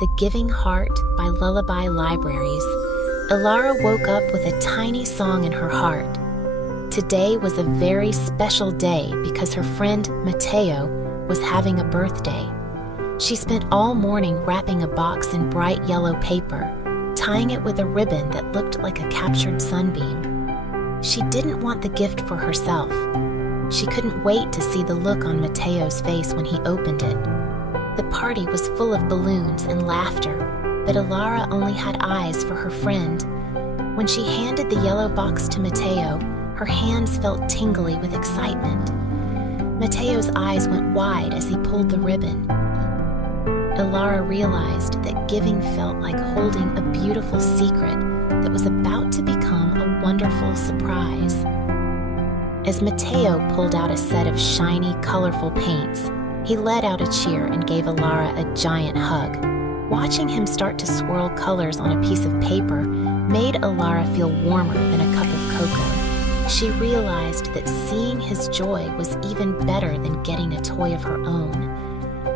The Giving Heart by Lullaby Libraries, Ilara woke up with a tiny song in her heart. Today was a very special day because her friend Mateo was having a birthday. She spent all morning wrapping a box in bright yellow paper, tying it with a ribbon that looked like a captured sunbeam. She didn't want the gift for herself. She couldn't wait to see the look on Mateo's face when he opened it. The party was full of balloons and laughter, but Ilara only had eyes for her friend. When she handed the yellow box to Mateo, her hands felt tingly with excitement. Mateo's eyes went wide as he pulled the ribbon. Ilara realized that giving felt like holding a beautiful secret that was about to become a wonderful surprise. As Mateo pulled out a set of shiny, colorful paints, he let out a cheer and gave Ilara a giant hug. Watching him start to swirl colors on a piece of paper made Ilara feel warmer than a cup of cocoa. She realized that seeing his joy was even better than getting a toy of her own.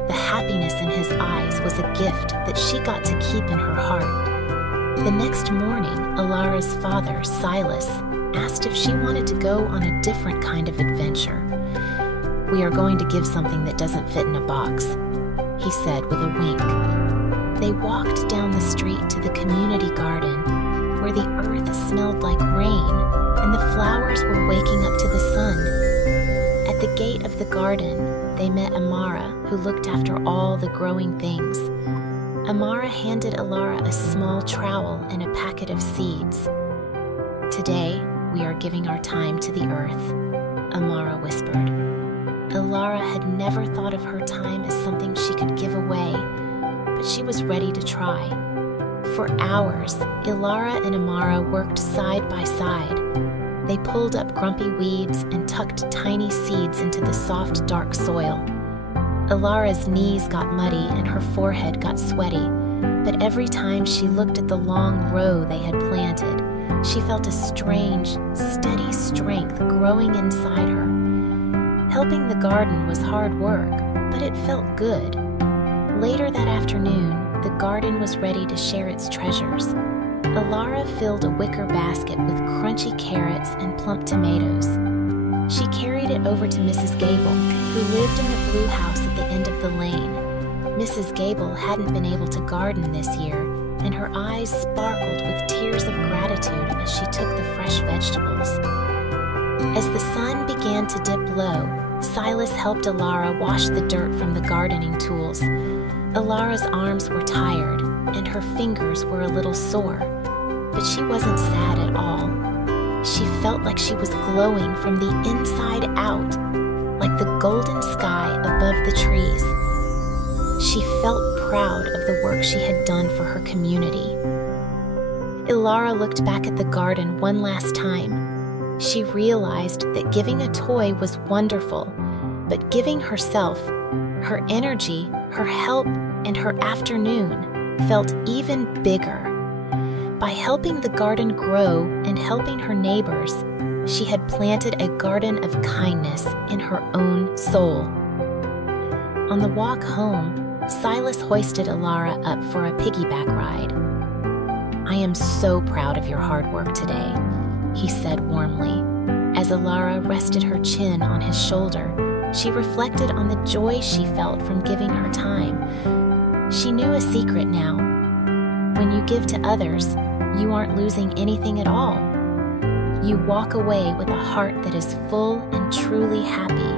The happiness in his eyes was a gift that she got to keep in her heart. The next morning, Ilara's father, Silas, asked if she wanted to go on a different kind of adventure. "We are going to give something that doesn't fit in a box," he said with a wink. They walked down the street to the community garden, where the earth smelled like rain and the flowers were waking up to the sun. At the gate of the garden, they met Amara, who looked after all the growing things. Amara handed Ilara a small trowel and a packet of seeds. "Today, we are giving our time to the earth," Amara whispered. Ilara had never thought of her time as something she could give away, but she was ready to try. For hours, Ilara and Amara worked side by side. They pulled up grumpy weeds and tucked tiny seeds into the soft, dark soil. Ilara's knees got muddy and her forehead got sweaty, but every time she looked at the long row they had planted, she felt a strange, steady strength growing inside her. Helping the garden was hard work, but it felt good. Later that afternoon, the garden was ready to share its treasures. Ilara filled a wicker basket with crunchy carrots and plump tomatoes. She carried it over to Mrs. Gable, who lived in the blue house at the end of the lane. Mrs. Gable hadn't been able to garden this year, and her eyes sparkled with tears of gratitude as she took the fresh vegetables. As the sun began to dip low, Silas helped Ilara wash the dirt from the gardening tools. Ilara's arms were tired, and her fingers were a little sore, but she wasn't sad at all. She felt like she was glowing from the inside out, like the golden sky above the trees. She felt proud of the work she had done for her community. Ilara looked back at the garden one last time. She realized that giving a toy was wonderful, but giving herself, her energy, her help, and her afternoon felt even bigger. By helping the garden grow and helping her neighbors, she had planted a garden of kindness in her own soul. On the walk home, Silas hoisted Ilara up for a piggyback ride. "I am so proud of your hard work today," he said warmly. As Ilara rested her chin on his shoulder, she reflected on the joy she felt from giving her time. She knew a secret now. When you give to others, you aren't losing anything at all. You walk away with a heart that is full and truly happy.